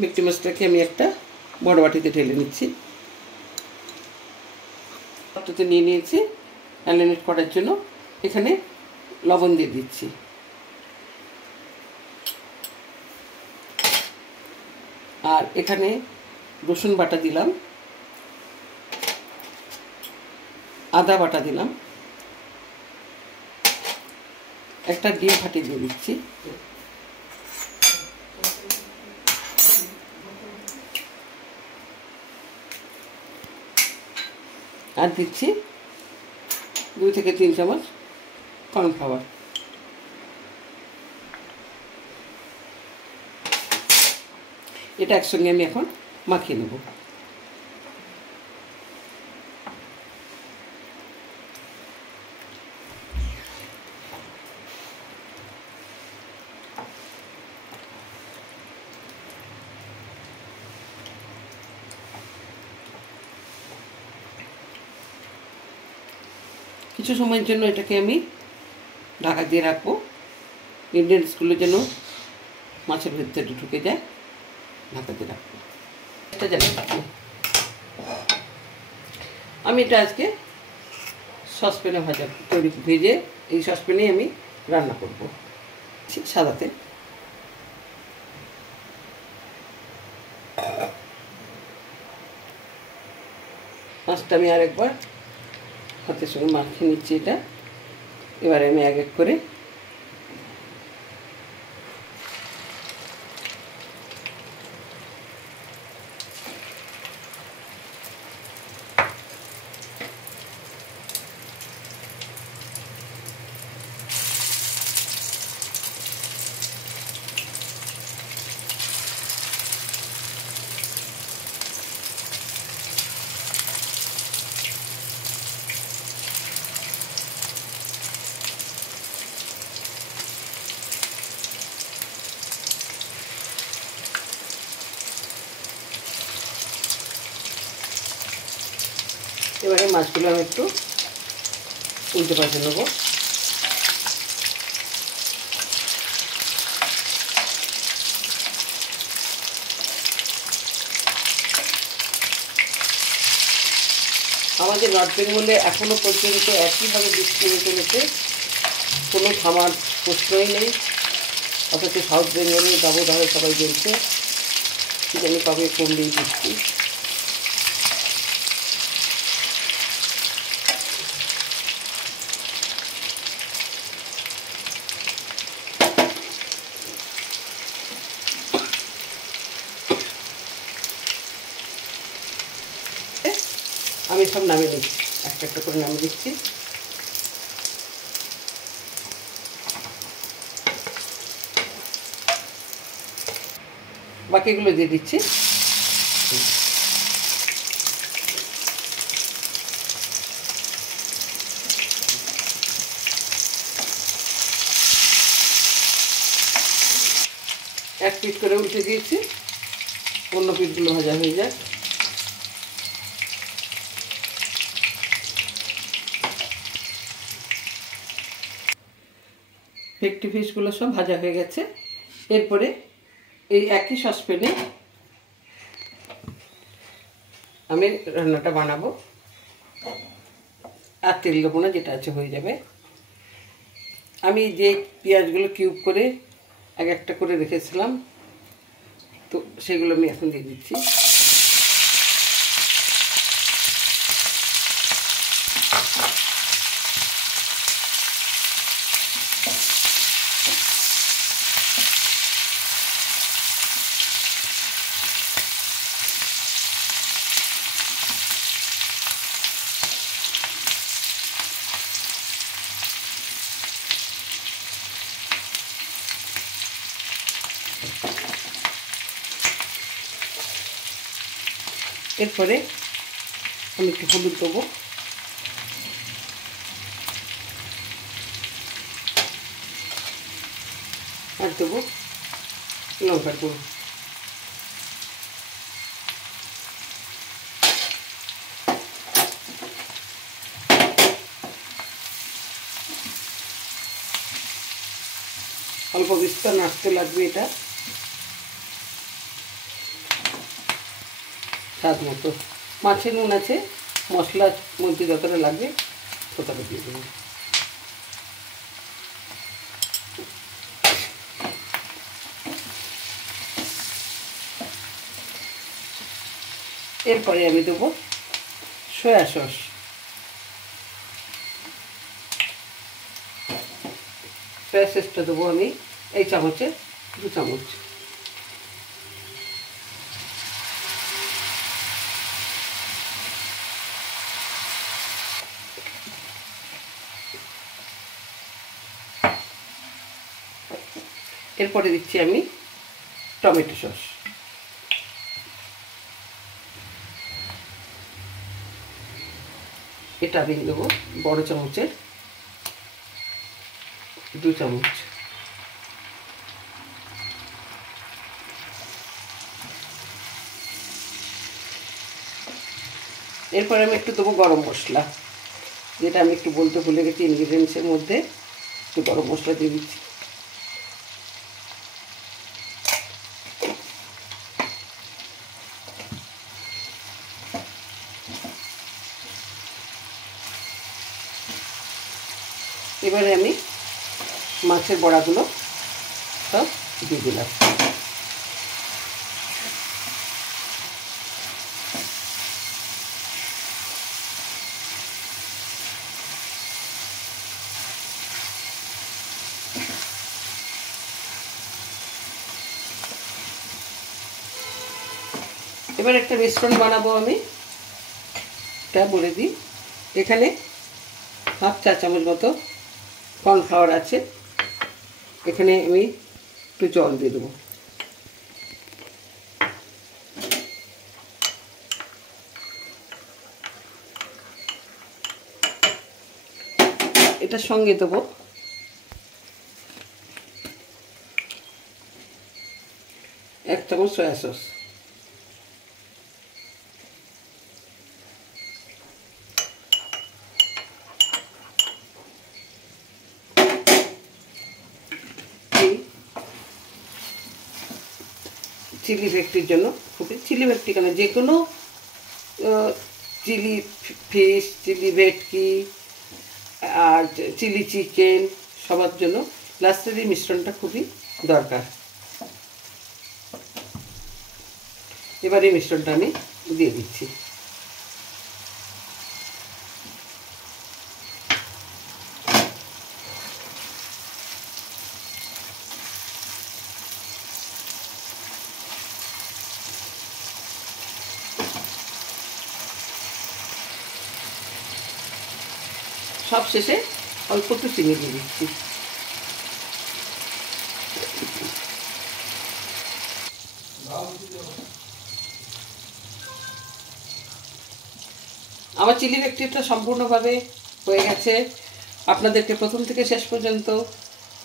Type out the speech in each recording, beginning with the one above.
ভেটকি মাছটাকে আমি একটা বড় বাটিতে ঢেলে নিচ্ছি। পাত্রতে নিয়ে নিয়েছি ম্যারিনেট করার জন্য। এখানে লবণ দিয়ে দিচ্ছি, আর এখানে রসুন বাটা দিলাম, আদা বাটা দিলাম, একটা ডিম ফাটিয়ে দিয়ে দিচ্ছি, আর দিচ্ছি 2 থেকে 3 চামচ কর্নফ্লাওয়ার। এটা একসঙ্গে আমি এখন মাখিয়ে নেব। কিছু সময়ের জন্য এটাকে আমি ঢাকা দিয়ে রাখবো, ইন্ডিয়ান স্কুলে যেন মাছের ভেতরে ঢুকে যায়। ঢাকা দিয়ে রাখবো। এটা জানি আমি এটা আজকে সসপ্যানে ভেজে এই সসপ্যানেই আমি রান্না করব সাদাতে। মাছটা আমি আরেকবার হাতের সঙ্গে মাখিয়ে নিচ্ছি। এটা এবারে আমি এক এক করে এবারে মাছগুলো আমি একটু উল্টে পাল্টে নেব। আমাদের নর্থ বেঙ্গলে এখনও পর্যন্ত একইভাবে বৃষ্টি হয়ে চলেছে, কোনো থামার প্রশ্নই নেই। অথচ সাউথ বেঙ্গলে দাবদাহে সবাই বলছে কি জানি কবে কমলেই বৃষ্টি। আমি সব নামিয়ে দিচ্ছি, একটা একটা করে নামিয়ে দিচ্ছি। বাকিগুলো দিয়ে দিচ্ছি। এক পিঠ করে উল্টে দিয়েছি, অন্য পিঠগুলো ভাজা হয়ে যায়। ভেটকি ফিশগুলো সব ভাজা হয়ে গেছে। এরপরে এই একই সসপ্যানে আমি রান্নাটা বানাবো, আর তেল দেবো না, যেটা আছে হয়ে যাবে। আমি যে পেঁয়াজগুলো কিউব করে এক একটা করে রেখেছিলাম, তো সেগুলো আমি এখন দিয়ে দিচ্ছি। এরপরে আমি একটু হলুদ দেবো, আর দেবো লঙ্কার গুঁড়ো। অল্প বিস্তর নাড়তে লাগবে এটা। স্বাদ মতো। মাছে নুন আছে, মশলার মধ্যে যতটা লাগবে ততটা দিয়ে দেবো। এরপরে আমি দেবো সয়া সস। সয়া সসটা দেবো আমি এই চামচে 2 চামচ। এরপরে দিচ্ছি আমি টমেটো সস। এটা আমি দেবো বড় চামচের 2 চামচ। এরপরে আমি একটু দেবো গরম মশলা, যেটা আমি একটু বলতে ভুলে গেছি। ইনগ্রিডিয়েন্টসের মধ্যে একটু গরম মশলা দিয়ে দিচ্ছি। এবারে আমি মাছের বড়াগুলো সব দিয়ে দিলাম। এবার একটা মিশ্রণ বানাবো আমি, তা বলে দিই। এখানে 1/2 চা চামচ মতো কর্নফ্লাওয়ার আছে। এখানে আমি একটু জল দিয়ে দেবো। এটার সঙ্গে দেবো 1 চামচ সয়া সস। চিলি ভেটকির জন্য খুবই, চিলি ভেটকি কেন, যে কোনো চিলি ফিশ, চিলি ভেটকি আর চিলি চিকেন সবার জন্য লাস্টের এই মিশ্রণটা খুবই দরকার। এবার এই মিশ্রণটা আমি দিয়ে দিচ্ছি। সব শেষে অল্প একটু চিনি দিয়ে দিচ্ছি। আমার চিলি ভেটকিটা সম্পূর্ণভাবে হয়ে গেছে। আপনাদেরকে প্রথম থেকে শেষ পর্যন্ত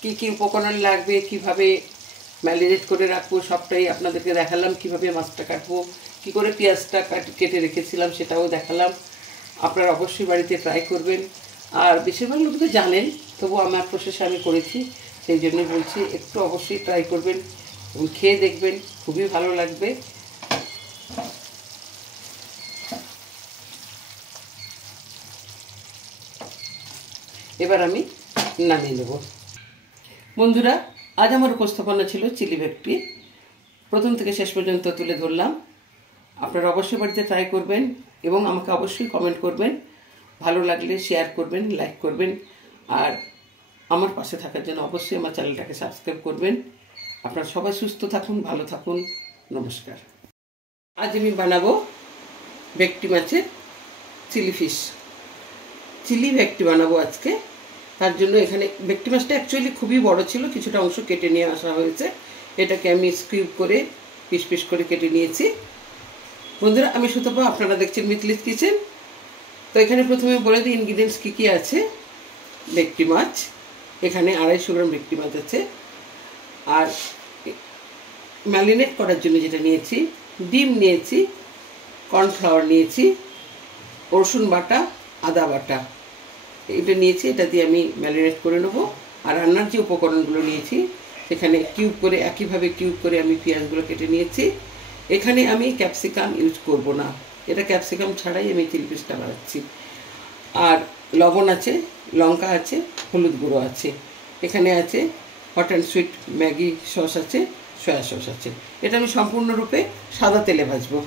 কি কি উপকরণ লাগবে, কিভাবে ম্যারিনেট করে রাখবো সবটাই আপনাদেরকে দেখালাম। কিভাবে মাছটা কাটবো, কি করে পেঁয়াজটা কেটে রেখেছিলাম সেটাও দেখালাম। আপনারা অবশ্যই বাড়িতে ট্রাই করবেন। আর বেশিরভাগ লোক তো জানেন, তবু আমার প্রসেসে আমি করেছি, সেই জন্যই বলছি একটু অবশ্যই ট্রাই করবেন এবং খেয়ে দেখবেন, খুবই ভালো লাগবে। এবার আমি নামিয়ে নেব। বন্ধুরা, আজ আমার উপস্থাপনা ছিল চিলি ভেটকি, প্রথম থেকে শেষ পর্যন্ত তুলে ধরলাম। আপনারা অবশ্যই বাড়িতে ট্রাই করবেন এবং আমাকে অবশ্যই কমেন্ট করবেন। ভালো লাগলে শেয়ার করবেন, লাইক করবেন, আর আমার পাশে থাকার জন্য অবশ্যই আমার চ্যানেলটাকে সাবস্ক্রাইব করবেন। আপনারা সবাই সুস্থ থাকুন, ভালো থাকুন। নমস্কার। আজ আমি বানাবো ভেটকি মাছের চিলি ভেটকি বানাবো আজকে। তার জন্য এখানে ভেটকি মাছটা অ্যাকচুয়ালি খুবই বড় ছিল, কিছুটা অংশ কেটে নিয়ে আসা হয়েছে। এটাকে আমি স্কিউব করে পিস পিস করে কেটে নিয়েছি। বন্ধুরা, আমি সুতপা, আপনারা দেখছেন মিথিলিস কিচেন। তো এখানে প্রথমে বলে দিই ইনগ্রিডিয়েন্টস কী কী আছে। ভেটকি মাছ, এখানে 250 গ্রাম ভেটকি মাছ আছে। আর ম্যারিনেট করার জন্য যেটা নিয়েছি, ডিম নিয়েছি, কর্নফ্লাওয়ার নিয়েছি, রসুন বাটা, আদা বাটা, এটা নিয়েছি। এটা দিয়ে আমি ম্যারিনেট করে নেবো। আর রান্নার যে উপকরণগুলো নিয়েছি, সেখানে কিউব করে, একইভাবে কিউব করে আমি পেঁয়াজগুলো কেটে নিয়েছি। এখানে আমি ক্যাপসিকাম ইউজ করব না, এটা ক্যাপসিকাম ছাড়াই আমি চিলি পিসটা বানাচ্ছি। আর লবণ আছে, লঙ্কা আছে, হলুদ গুঁড়ো আছে, এখানে আছে hot and sweet Maggi sauce আছে, সয়া সস আছে। এটা আমি সম্পূর্ণরূপে সাদা তেলে ভাজবো।